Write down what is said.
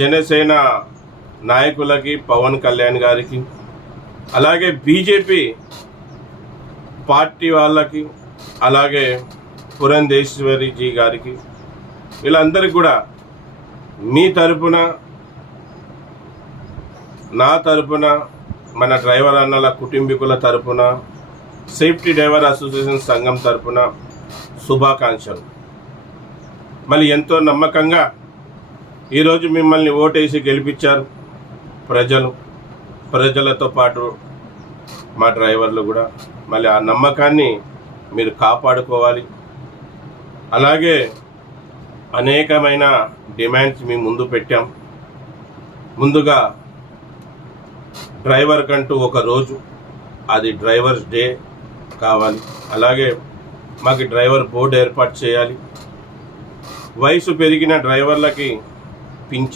జనసేన నాయకులకి, పవన్ కళ్యాణ్ గారికి, అలాగే బీజేపీ పార్టీ వాళ్ళకి, అలాగే పురంధేశ్వరిజీ గారికి, వీళ్ళందరికీ కూడా మీ తరపున, నా తరపున, మన డ్రైవర్ అన్నల కుటుంబీకుల తరపున, సేఫ్టీ డ్రైవర్ అసోసియేషన్ సంఘం తరపున శుభాకాంక్షలు. మళ్ళీ ఎంతో నమ్మకంగా ఈరోజు మిమ్మల్ని ఓటేసి గెలిపించారు ప్రజలతో పాటు మా డ్రైవర్లు కూడా. మళ్ళీ ఆ నమ్మకాన్ని మీరు కాపాడుకోవాలి. అలాగే అనేకమైన డిమాండ్స్ మీ ముందు పెట్టాం. ముందుగా డ్రైవర్ కంటూ ఒక రోజు, అది డ్రైవర్స్ డే కావాలి. అలాగే మాకు డ్రైవర్ బోర్డు ఏర్పాటు చేయాలి. వయసు పెరిగిన డ్రైవర్లకి పింఛన్